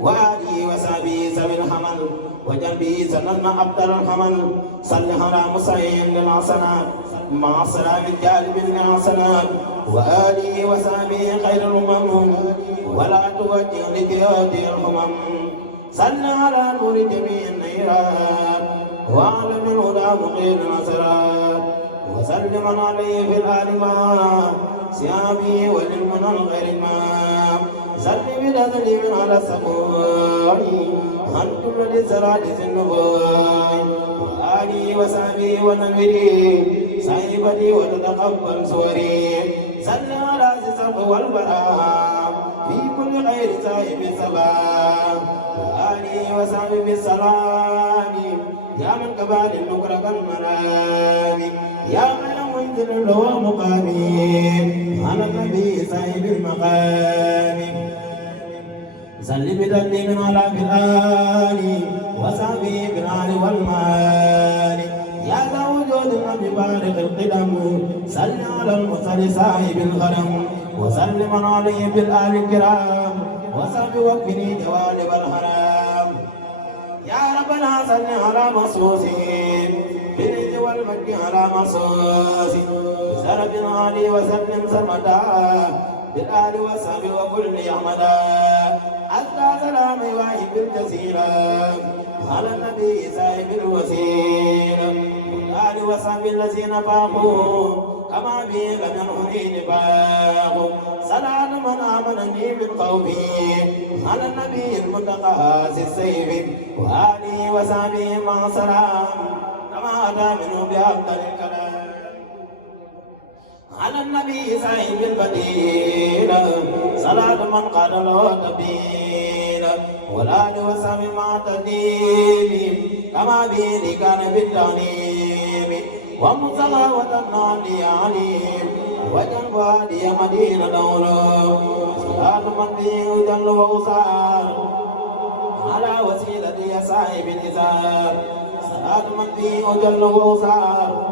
وآله وصحبه ذوي الحمل وجنبه سنن أبدل الحمل صل على مسعين للحسنات مع السلام الجالب للحسنات وآله وصحبه خير الأمم ولا توجه لجهاد الأمم صل على نور جميع النيرات وعلم الهدى مقيم النصرات وسلم عليه في الآل ما سيامي وللمنى الغير ما صل بتسليم على السقوم عن كل سراد النبوي وآله وصحبه ونبيه صاحبتي وتتقبل صوري صل على الصدق والبراء في كل خير صاحب السلام وآله وصحبه بالسلام يا من كبار النكر كالمنام يا من منزل له مقامي على النبي صاحب المقام صل بتسليم على بالآل وصحبه بالآل والمال يا ذا وجود ببارق القدم صل على المرسل صاحب الغرم وسلم عليه بالآل الكرام وصحب وكفني جوانب الحرام يا ربنا صل على مصوصين بالعز والمجد على مصوص بسرب علي وسلم سرمدا بالآل والصحب وكل يحمدا أزكى سلام واهب الجزيرة على النبي صاحب الوسيلة والآل والصحب الذين فاقوا كما به لم ينهني نفاق صلاة من آمنني من قومي على النبي المنتقى السيف وآله وصحبه مع سلام كما أتى منه بأفضل الكلام على النبي صاحب البديل صلاة من قال له تبديل والآل وصحبه مع تدليل كما به كان بالتعليم ومصطفى وتنالي عليم وجنب هادي مدينة دولة صلاة من به جل وأسار على وسيلة صاحب الإزار صلاة من به جل وأسار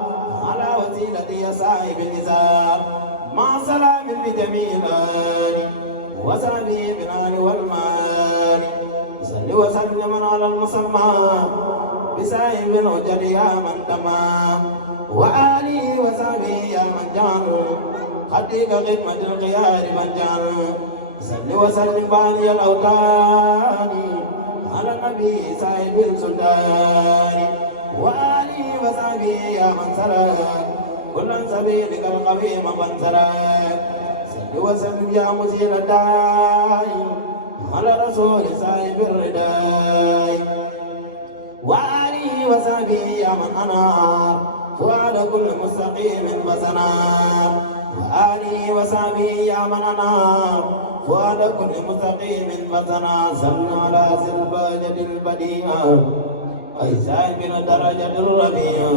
على وسيلة صاحب الإزار مع سلام بجميع الآل وصحبه بالآل والمال صل وسلم على المسمى بسائب الوجد يا من تمام وآله وصحبه يا من جعل خطيك خدمة الخيار من جعل صل وسلم باني الأوتان على النبي صاحب السلطان وآله وصحبه يا من سلك كل سبيلك القويم من سلك صل وسلم يا مزيل الداء على رسول صاحب الرداء وآله وصحبه يا من أنار فؤاد كل مستقيم فسنار وآله وصحبه يا من أنار فؤاد كل مستقيم فسنار صلى على سلباجة البديعة أي صاحب درجة الربيع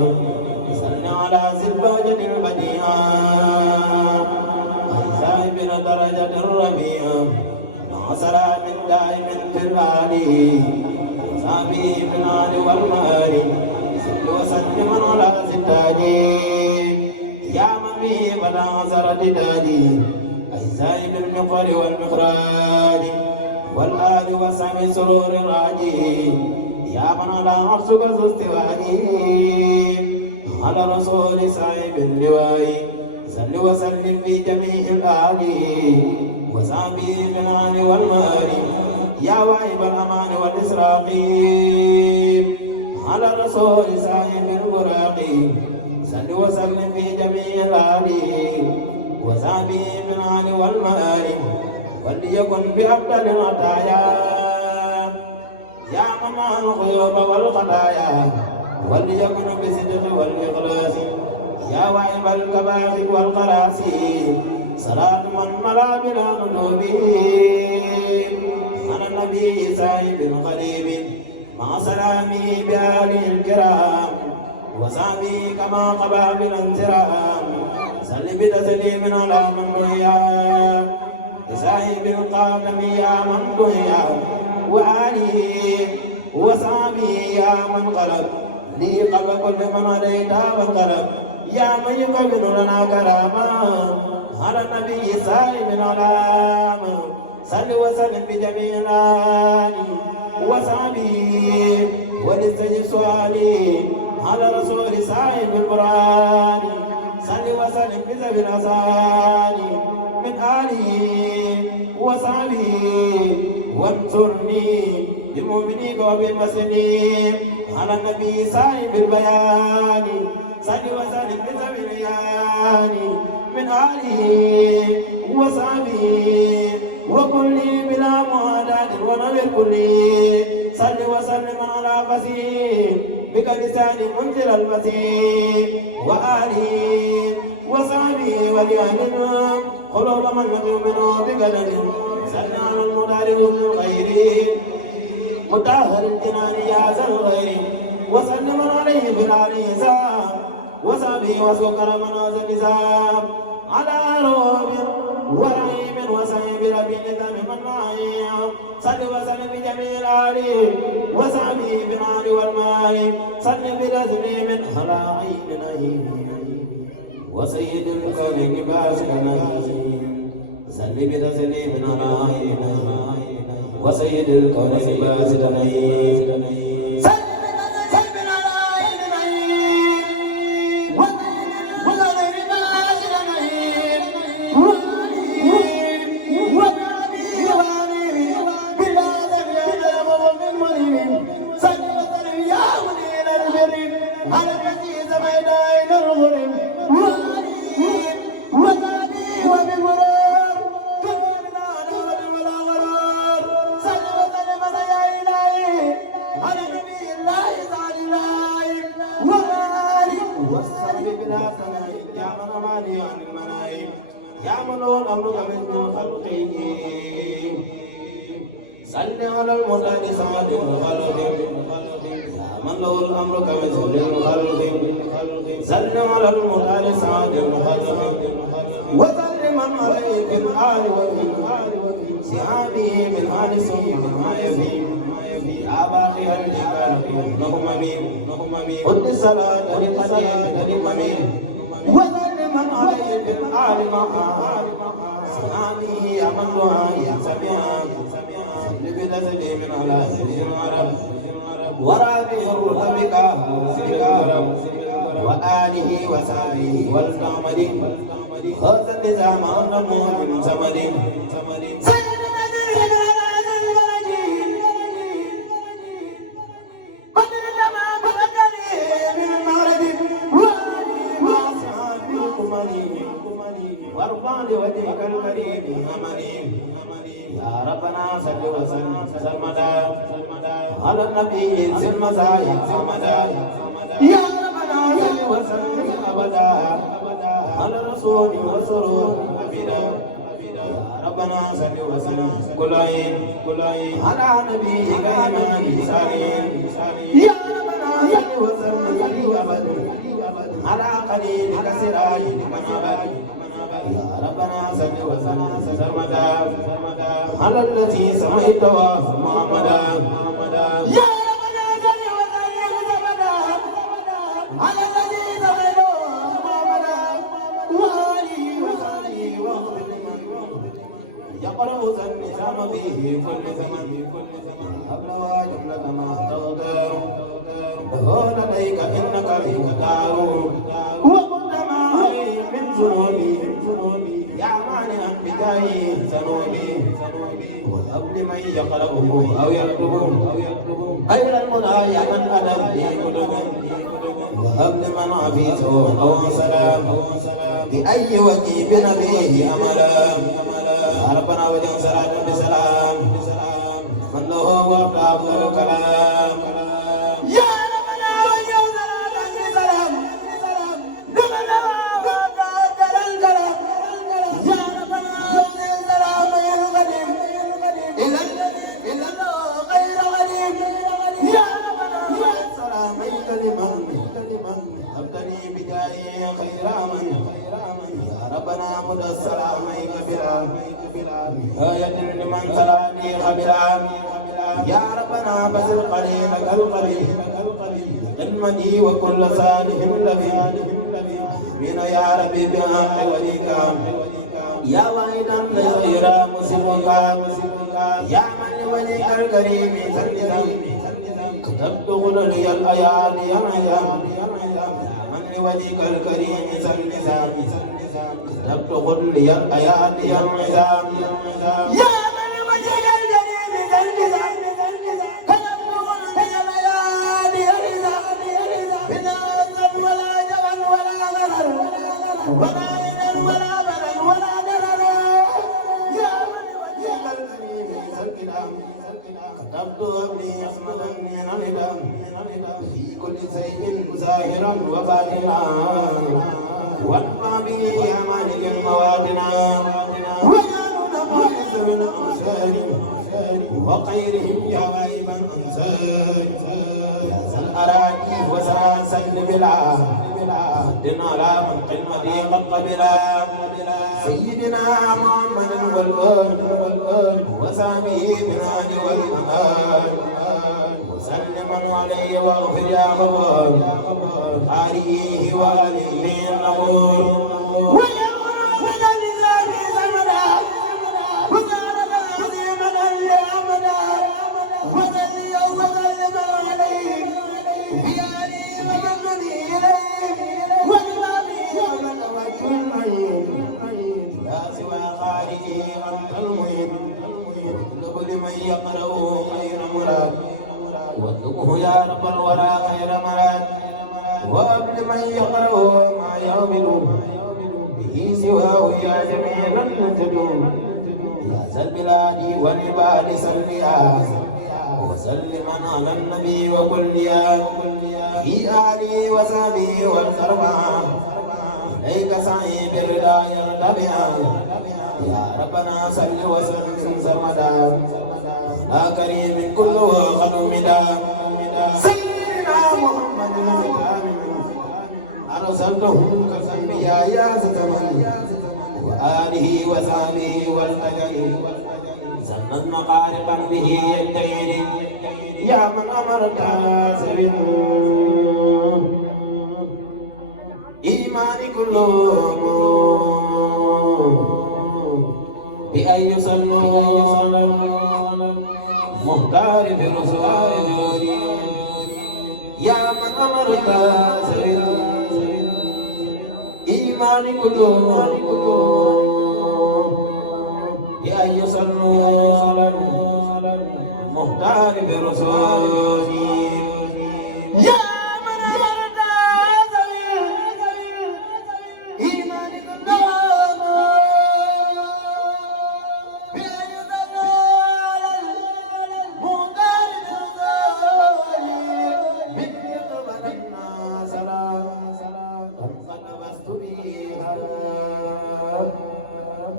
صلى على سلباجة البديعة أي صاحب درجة الربيع مع سلام دائم في الآل وصحبه في الآل والمال صل وسلم على ستاجي يا من به بدا عزرت تاجي أي صاحب المغفر والمخراج والآل وصحب سرور الراجي يا من على عرشك ذو استوائي على رسول صاحب اللواء صل وسلم في جميع الآل وصحبه في الآل والمال يا واهب الأمان والإسراق على رسول صاحب البراق صل وسلم في جميع الآل وصحبه في الآل والمال وليكن بأفضل العطايا يا منع الخيوب والخطايا وليكن بالصدق والإخلاص يا واهب الكبائر والقراسي صلاة من ملا بلا ذنوب على النبي صاحب القريب مع سلامه بآله الكرام وصحبه كما قبى بالانترام صل بتسليم على من بهيا بصاحب القادم يا من بهيا وآله وصحبه يا من غلب لي قبل كل من هديت والغلب يا من يقبل لنا كراما على النبي صاحب العلام صل وسلم بجميع الآل وصحبه ولستجب سؤالي على رسول صاحب القرآن صل وسلم بذوي الأسان من آله وصحبه وانصرني بمؤمنيك وبالمسلمين على النبي صاحب البيان صل وسلم بذوي الريان من آله وصحبه وكل بلا معاداة ونذر كل صل وسلم على قسيم بك لسان منزل المسيح وآله وصحبه ولأهل قلوب من لم يؤمنوا بقدر صل على المدارك الخير مطهر الجنان يا ذا الخير وسلم عليه في العليسان وصحبه وسكر منازل النساء على روب ورحيم وسعيب ربي نظام من معي صل وسلم بجميع الآله وسعبي بالنار والمال صل بتسليم على عين نعيم وسيد الكون باسل نعيم صل بتسليم على عين نعيم وسيد الكون باسل نعيم يا من له الأمر من خلقه صل على المعتاد سعد الخلق يا من له الأمر كمثل الخلق صل على المعتاد سعد الخلق وسلم عليه في الآل سعاده بالآل ثم ما يفي يا باقي الجبال إنهم أمين قد الصلاة للأمين وسلم عليه في الآل سعاده أمنها سميعا لبتسليم على سيد العرب ورابه الرتبك وآله وصحبه والتعمد هذا النظام أنه من زمن وارفع لوجهك الكريم أمني يا ربنا صل وسلم سرمدا على النبي ذي المزايا سرمدا يا ربنا صل وسلم أبدا على الرسول والسرور أبدا يا ربنا صل وسلم كل عين على نبيك إمام سالين يا ربنا صل وسلم أبدا على قليلك سراجك منابك يا ربنا صل وسلم سرمدا على الذي سميته محمدا يا ربنا صل وسلم سرمدا على الذي سميته محمدا وآله وصحبه واغفر لمن يقرأ النظام به كل زمن أبلغ جملة ما تغدر هو لديك إنك بك دار وقد ما عليه من ذنوبي يا مانعا بجاهي ذنوبي وهب لمن يقرأه أو يكتبه خير المنى يا من أدب في كتب وهب لمن عفيته أو سلام بأي وجه بنبيه أملا يا ربنا وجه صلاة بسلام من له وقت أفضل الكلام يا ربنا وجه صلاة بسلام لمن له وقت أفضل الكلام يا ربنا وجه سلام القديم إلى الله غير غريب يا ربنا وجه سلام كلمة أبتني بجاهي خير من يا ربنا مد السلام بلا آية لمن سلامي خبرا يا ربنا بسر قليلك القليل علمني وكل صالح لبي من يا ربي بحق وليك يا واحدا غير مسلمك يا من لوجهك الكريم سلسا كتبت غنى الأيادي يا من لوجهك الكريم سلسا كتبت غنى الأيادي يا من لوجهك الكريم سلسا كتبت غنى الأيادي يا بلا ذنب ولا جبل ولا غرر ولا إذن ولا بلد ولا درر يا من لوجهك الكريم سلسا كتبت أبني أسمد من الهدى في كل شيء ظاهرا وباطنا واتبع به يا مالك الموادنا ونحن نقيس من أنصار وغيرهم يا غائبا أنصار يا ذا الأراضي وساسا بلا دنا على من قلمتي قد قبلا سيدنا محمد والآل وسامي من آل والأمان عليه واغفر يا غفور عليه وآله النور لمن يقرأ خير مراد واطلبه يا رب الورى خير مراد وهب لمن يقرأ ما يعمل به سواه يا جميل النجم يا ذا البلاد والعباد سليا وسلم على النبي وكليا في آله وصحبه والكرمى إليك سعي بالرضا يرتبعا يا ربنا صل وسلم سرمدا يا كريم كله خدمدا سيدنا محمد أرسلته كالأنبياء يا زمن وآله وصحبه والأجل زمن مقارقا به ينتهي يا من أمرت سبيل إيمان كله بأن يصلوا مختار في رسول يا من أمرت سبيل إيمان كله بأن يصلوا مختار في رسول يا من أمرت سبيل إيمان كله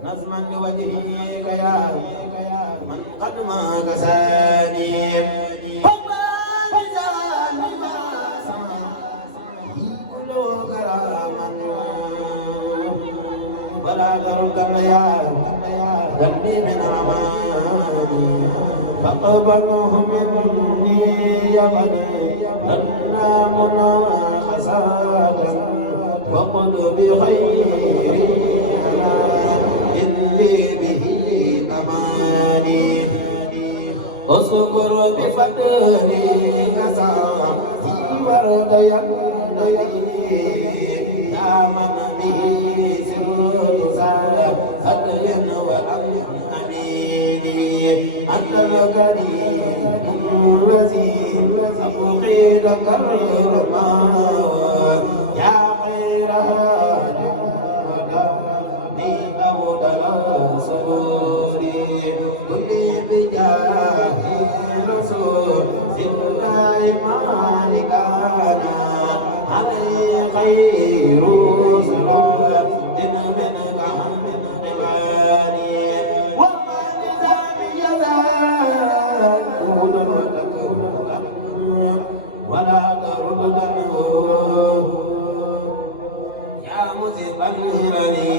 نظما لوجهك يا من قد ما كساني حبا بجان ما سما كل كراما ولا ترد يا قلبي من رماني فاقبله مني يا بني لنا مناخساتا وقل بخير اللي به أماني أذكر بفضلي كساعتي ورد يدي يا من به سر سعد هدي وأميني أنت الكريم الذي أبقي لك الرحمة يا خير هادي كل بجاه رسول الله مالكنا عليه خير صلاة منك من عبادي وما نظام جزاء ولا تردنه يا مذهب الهرني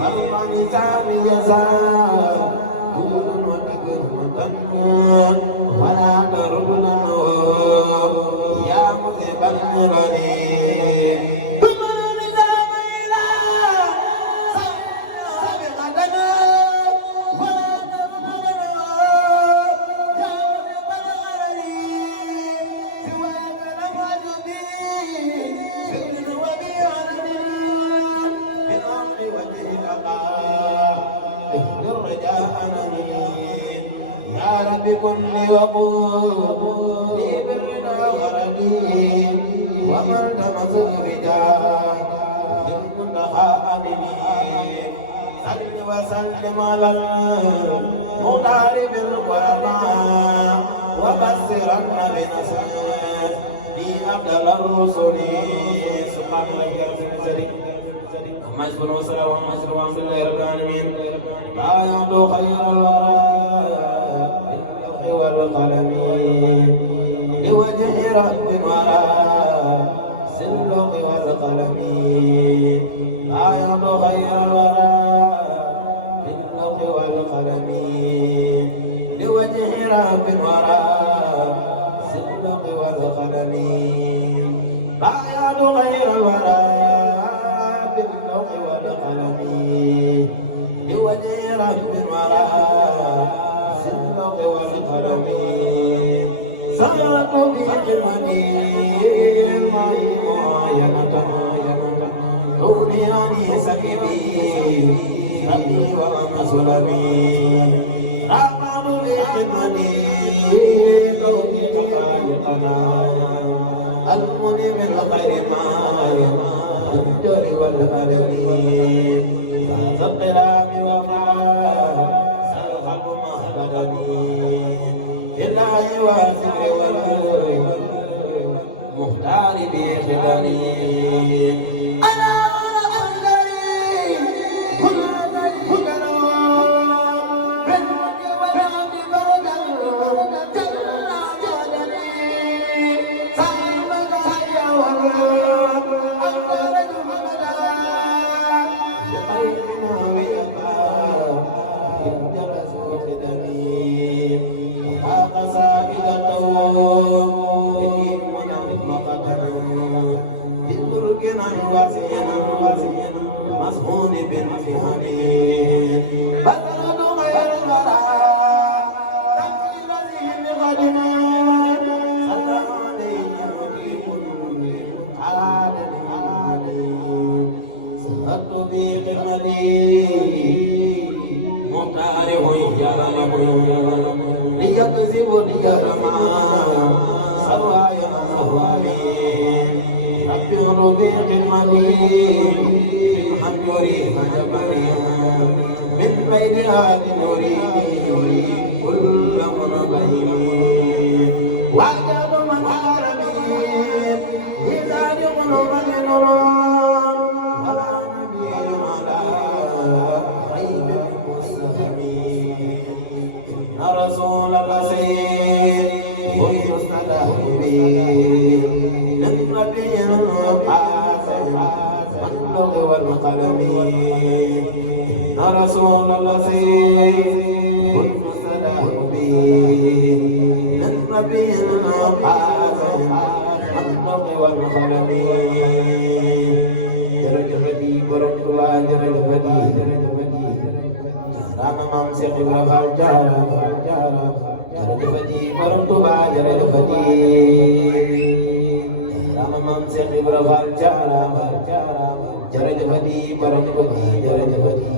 والنظام جزاء ولا تردنه يا مذهب الهرني بكل وقود لي بالرضا غردي ومن تمسك بجاه المنتهى أمني صل وسلم على المختار بالقربان وبشرا بنصر في أفضل الرسل سبحان الله وبحمده ومجد وسلام ومجد والحمد لله رب العالمين لا يعد خير الورى والقلم لوجه رب الورى سلق والقلم لا يعد خير الورى باللوح والقلم لوجه رب الورى سلق رب الورى سلق والقلم ساق بقمني المعاينة دوني سكبي ربي ومسلمي رقم بقمني كوني مقايقنا المني من الخير ما الدر والألمين هذا القرام وفاء سالخلق مهبدني بالله والذكر والنور مختار بخدني أنا أقدري كل ذلك بالمد والعبد بردا جل جدني صاحبك هيا والرب أقدر جمدا بقينا ويقى إن جلسوا خدمي وحاق سائدته مسهون بالفهم بدل غير البراء تبكي الذين غدنا صلى عليه وكيل عالم سهرت بقملي مطارح يرم ليكذب ليرمى سوايا سوامي بربيع المدين من يريد جبري من بين آل نريد كل منبين وعجب من عربي إذا لقلوب نوران ولا نبي على غيب المستهمين إن رسول الأسير كنت استدعي للنبي القاسم واللغ والقلم إن رسول الذي كنت استدعي به للنبي القاسم واللغ والقلم جرجفتي بركوا جرجفتي رانا مامسك برفال جارا جرجفتي بركوا جرجفتي Mam Sekhi Brahal Jara Jarajapati Paramapati Jarajapati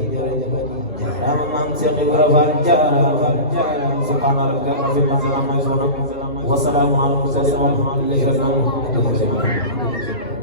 Mam Sekhi Brahal Jara Subhanallah Wassalamu alaikum warahmatullahi wabarakatuh.